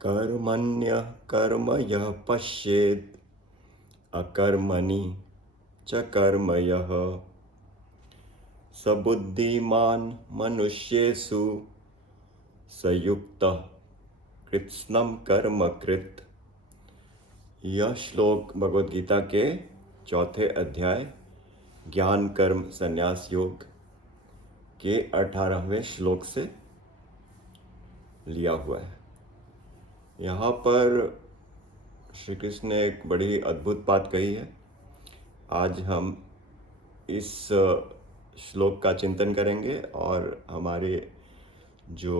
कर्मण्य कर्म यः पश्येत् अकर्मणि च कर्म यः स बुद्धिमान् मनुष्येषु स युक्तः कृत्स्नं कर्म कृत्। यह श्लोक भगवद गीता के चौथे अध्याय ज्ञान कर्म संन्यास योग के 18वें श्लोक से लिया हुआ है। यहाँ पर श्री कृष्ण ने एक बड़ी अद्भुत बात कही है। आज हम इस श्लोक का चिंतन करेंगे और हमारे जो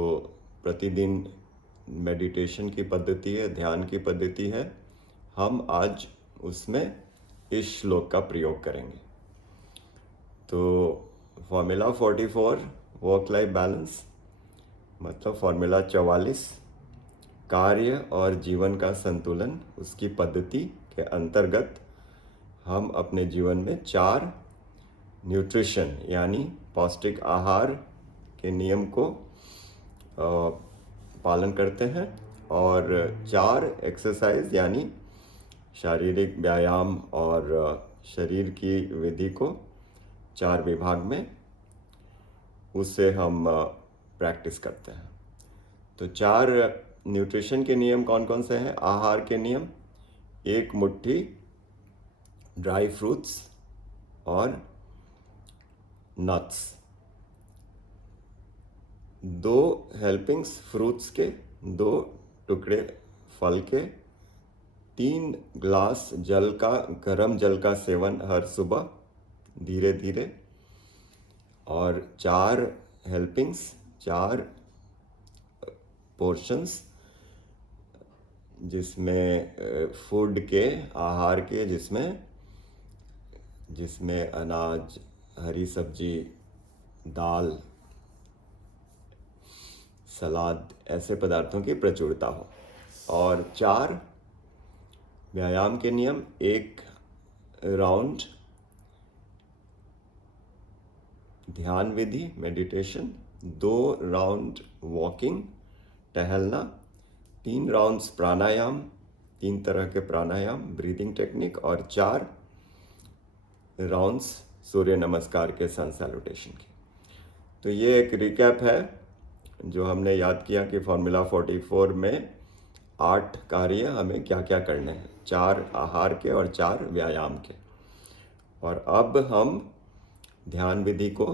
प्रतिदिन मेडिटेशन की पद्धति है, ध्यान की पद्धति है, हम आज उसमें इस श्लोक का प्रयोग करेंगे। तो फॉर्मूला 44 वर्क लाइफ बैलेंस मतलब फॉर्मूला 44 कार्य और जीवन का संतुलन, उसकी पद्धति के अंतर्गत हम अपने जीवन में 4 न्यूट्रिशन यानी पौष्टिक आहार के नियम को पालन करते हैं और 4 एक्सरसाइज यानी शारीरिक व्यायाम और शरीर की विधि को 4 विभाग में उससे हम प्रैक्टिस करते हैं। तो 4 न्यूट्रिशन के नियम कौन कौन से हैं? आहार के नियम, 1 मुट्ठी ड्राई फ्रूट्स और नट्स, 2 हेल्पिंग्स फ्रूट्स के, 2 टुकड़े फल के, 3 ग्लास जल का, गर्म जल का सेवन हर सुबह धीरे धीरे, और 4 हेल्पिंग्स, 4 पोर्शंस जिसमें फूड के, आहार के, जिसमें अनाज, हरी सब्जी, दाल, सलाद, ऐसे पदार्थों की प्रचुरता हो। और 4 व्यायाम के नियम, 1 राउंड ध्यान विधि मेडिटेशन, 2 राउंड वॉकिंग टहलना, 3 राउंड्स प्राणायाम, 3 तरह के प्राणायाम ब्रीदिंग टेक्निक, और 4 राउंड्स सूर्य नमस्कार के सन सैल्यूटेशन की। तो ये एक रिकैप है जो हमने याद किया कि फॉर्मूला 44 में 8 कार्य हमें क्या क्या करने हैं, 4 आहार के और 4 व्यायाम के। और अब हम ध्यान विधि को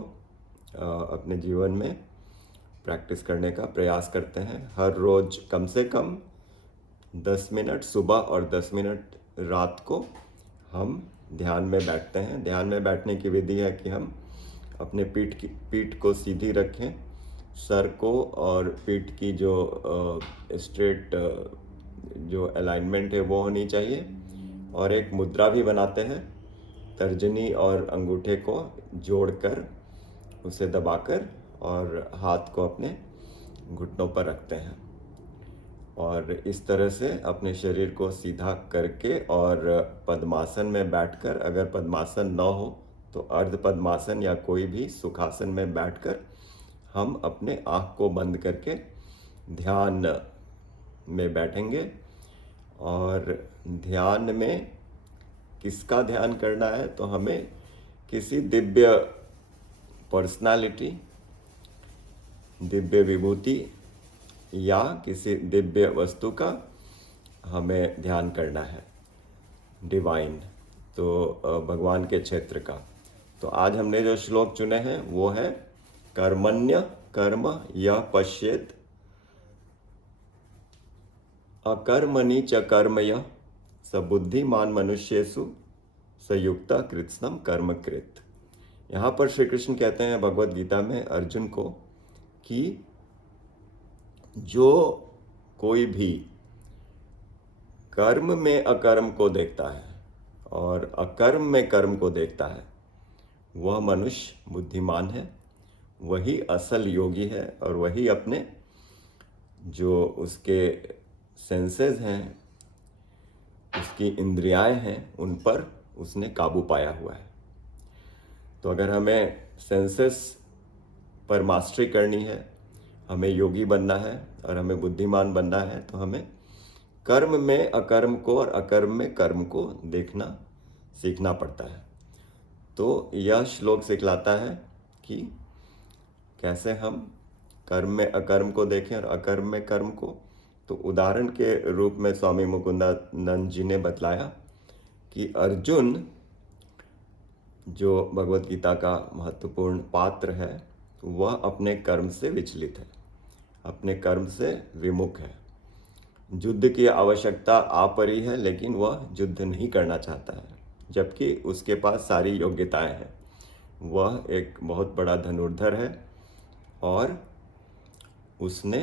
अपने जीवन में प्रैक्टिस करने का प्रयास करते हैं। हर रोज़ कम से कम 10 मिनट सुबह और 10 मिनट रात को हम ध्यान में बैठते हैं। ध्यान में बैठने की विधि है कि हम अपने पीठ को सीधी रखें, सर को और पीठ की जो स्ट्रेट जो अलाइनमेंट है वो होनी चाहिए, और एक मुद्रा भी बनाते हैं, तर्जनी और अंगूठे को जोड़कर उसे दबाकर और हाथ को अपने घुटनों पर रखते हैं, और इस तरह से अपने शरीर को सीधा करके और पद्मासन में बैठकर, अगर पद्मासन न हो तो अर्ध पद्मासन या कोई भी सुखासन में बैठकर हम अपने आँख को बंद करके ध्यान में बैठेंगे। और ध्यान में किसका ध्यान करना है? तो हमें किसी दिव्य पर्सनालिटी, दिव्य विभूति या किसी दिव्य वस्तु का हमें ध्यान करना है, डिवाइन, तो भगवान के क्षेत्र का। तो आज हमने जो श्लोक चुने हैं वो है कर्मण्य कर्म यः पश्येत् अकर्मणि च कर्म यः स बुद्धिमान् मनुष्येषु स युक्तः कृत्स्नं कर्म कृत्। यहाँ पर श्री कृष्ण कहते हैं भगवद गीता में अर्जुन को कि जो कोई भी कर्म में अकर्म को देखता है और अकर्म में कर्म को देखता है, वह मनुष्य बुद्धिमान है, वही असल योगी है, और वही अपने जो उसके सेंसेस हैं, उसकी इंद्रियाएं हैं, उन पर उसने काबू पाया हुआ है। तो अगर हमें सेंसेस पर मास्टरी करनी है, हमें योगी बनना है और हमें बुद्धिमान बनना है, तो हमें कर्म में अकर्म को और अकर्म में कर्म को देखना सीखना पड़ता है। तो यह श्लोक सिखलाता है कि कैसे हम कर्म में अकर्म को देखें और अकर्म में कर्म को। तो उदाहरण के रूप में स्वामी मुकुंदानंद जी ने बतलाया कि अर्जुन जो भगवत गीता का महत्वपूर्ण पात्र है वह अपने कर्म से विचलित है, अपने कर्म से विमुख है। युद्ध की आवश्यकता आ पड़ी है लेकिन वह युद्ध नहीं करना चाहता है, जबकि उसके पास सारी योग्यताएं हैं। वह एक बहुत बड़ा धनुर्धर है और उसने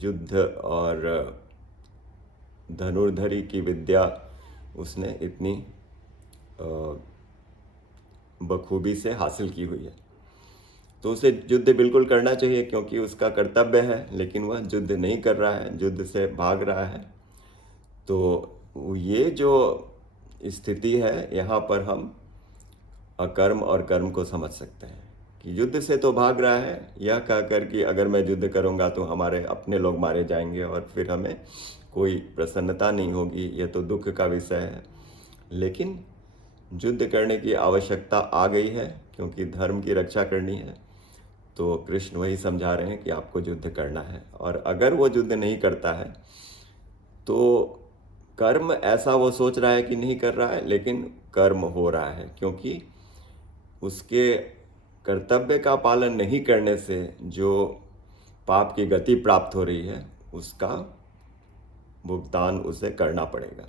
युद्ध और धनुर्धरी की विद्या उसने इतनी बखूबी से हासिल की हुई है। तो उसे युद्ध बिल्कुल करना चाहिए क्योंकि उसका कर्तव्य है, लेकिन वह युद्ध नहीं कर रहा है, युद्ध से भाग रहा है। तो ये जो स्थिति है यहाँ पर हम अकर्म और कर्म को समझ सकते हैं कि युद्ध से तो भाग रहा है, यह कहकर कि अगर मैं युद्ध करूँगा तो हमारे अपने लोग मारे जाएंगे और फिर हमें कोई प्रसन्नता नहीं होगी, यह तो दुख का विषय है। लेकिन युद्ध करने की आवश्यकता आ गई है क्योंकि धर्म की रक्षा करनी है। तो कृष्ण वही समझा रहे हैं कि आपको युद्ध करना है, और अगर वो युद्ध नहीं करता है तो कर्म ऐसा वो सोच रहा है कि नहीं कर रहा है, लेकिन कर्म हो रहा है क्योंकि उसके कर्तव्य का पालन नहीं करने से जो पाप की गति प्राप्त हो रही है उसका भुगतान उसे करना पड़ेगा।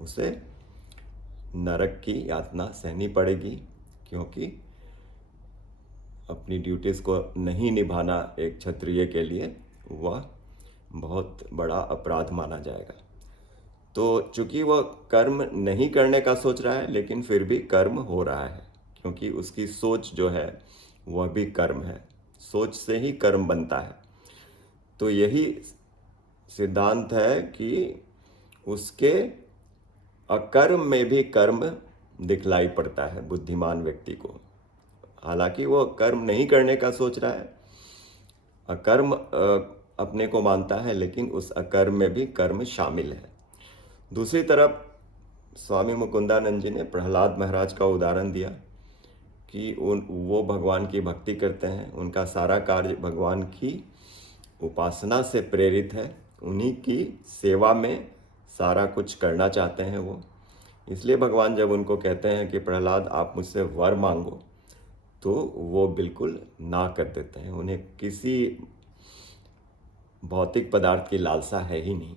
उसे नरक की यातना सहनी पड़ेगी क्योंकि अपनी ड्यूटीज़ को नहीं निभाना एक क्षत्रिय के लिए वह बहुत बड़ा अपराध माना जाएगा। तो चूंकि वह कर्म नहीं करने का सोच रहा है लेकिन फिर भी कर्म हो रहा है क्योंकि उसकी सोच जो है वह भी कर्म है, सोच से ही कर्म बनता है। तो यही सिद्धांत है कि उसके अकर्म में भी कर्म दिखलाई पड़ता है बुद्धिमान व्यक्ति को। हालांकि वो कर्म नहीं करने का सोच रहा है, अकर्म अपने को मानता है, लेकिन उस अकर्म में भी कर्म शामिल है। दूसरी तरफ स्वामी मुकुंदानंद जी ने प्रहलाद महाराज का उदाहरण दिया कि वो भगवान की भक्ति करते हैं, उनका सारा कार्य भगवान की उपासना से प्रेरित है, उन्हीं की सेवा में सारा कुछ करना चाहते हैं वो। इसलिए भगवान जब उनको कहते हैं कि प्रहलाद आप मुझसे वर मांगो, तो वो बिल्कुल ना कर देते हैं। उन्हें किसी भौतिक पदार्थ की लालसा है ही नहीं।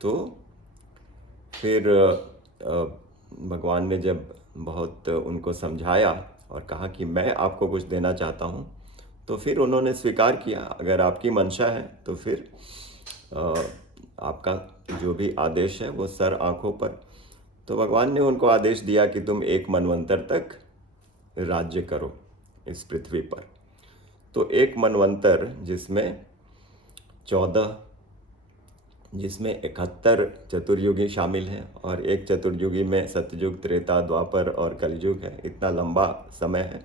तो फिर भगवान ने जब बहुत उनको समझाया और कहा कि मैं आपको कुछ देना चाहता हूँ, तो फिर उन्होंने स्वीकार किया, अगर आपकी मंशा है तो फिर आपका जो भी आदेश है वो सर आँखों पर। तो भगवान ने उनको आदेश दिया कि तुम 1 मनवंतर तक राज्य करो इस पृथ्वी पर। तो 1 मनवंतर जिसमें 71 चतुर्युगी शामिल हैं, और एक चतुर्युगी में सतयुग, त्रेता, द्वापर और कलयुग है। इतना लंबा समय है।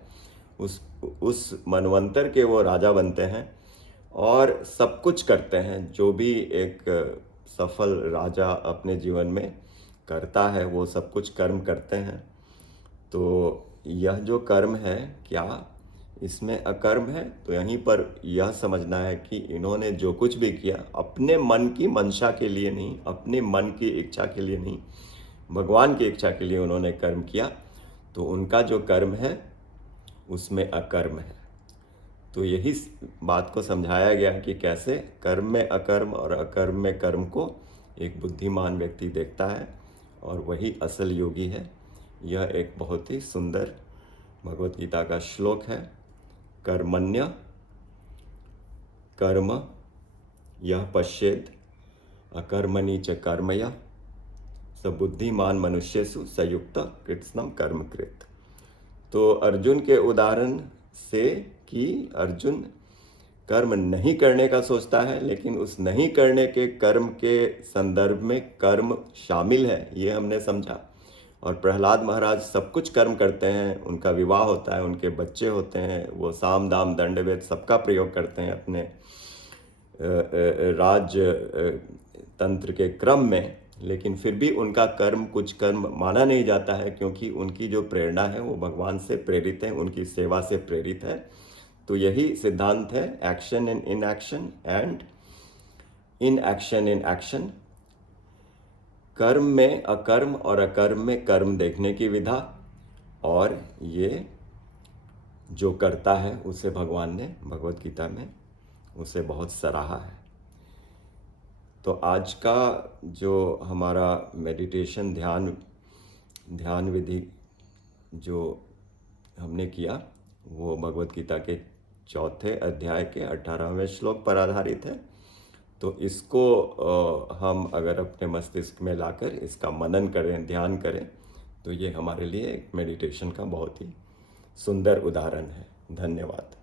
उस मनवंतर के वो राजा बनते हैं और सब कुछ करते हैं जो भी एक सफल राजा अपने जीवन में करता है, वो सब कुछ कर्म करते हैं। तो यह जो कर्म है, क्या इसमें अकर्म है? तो यहीं पर यह समझना है कि इन्होंने जो कुछ भी किया अपने मन की मंशा के लिए नहीं, अपने मन की इच्छा के लिए नहीं, भगवान की इच्छा के लिए उन्होंने कर्म किया। तो उनका जो कर्म है उसमें अकर्म है। तो यही बात को समझाया गया कि कैसे कर्म में अकर्म और अकर्म में कर्म को एक बुद्धिमान व्यक्ति देखता है, और वही असल योगी है। यह एक बहुत ही सुंदर भगवत गीता का श्लोक है। कर्मण्य कर्म यह पश्येद अकर्मणि च कर्मया स बुद्धिमान मनुष्येषु संयुक्त कृत्स्नम कर्म कृत। तो अर्जुन के उदाहरण से कि अर्जुन कर्म नहीं करने का सोचता है, लेकिन उस नहीं करने के कर्म के संदर्भ में कर्म शामिल है, ये हमने समझा। और प्रहलाद महाराज सब कुछ कर्म करते हैं, उनका विवाह होता है, उनके बच्चे होते हैं, वो साम दाम दंड भेद सबका प्रयोग करते हैं अपने राज तंत्र के क्रम में, लेकिन फिर भी उनका कर्म कुछ कर्म माना नहीं जाता है, क्योंकि उनकी जो प्रेरणा है वो भगवान से प्रेरित है, उनकी सेवा से प्रेरित है। तो यही सिद्धांत है, action in inaction and inaction in action. कर्म में अकर्म और अकर्म में कर्म देखने की विधा, और ये जो करता है उसे भगवान ने भगवत गीता में उसे बहुत सराहा है। तो आज का जो हमारा मेडिटेशन ध्यान विधि जो हमने किया वो भगवत गीता के 4थे अध्याय के 18वें श्लोक पर आधारित है। तो इसको हम अगर अपने मस्तिष्क में लाकर इसका मनन करें, ध्यान करें, तो ये हमारे लिए एक मेडिटेशन का बहुत ही सुंदर उदाहरण है। धन्यवाद।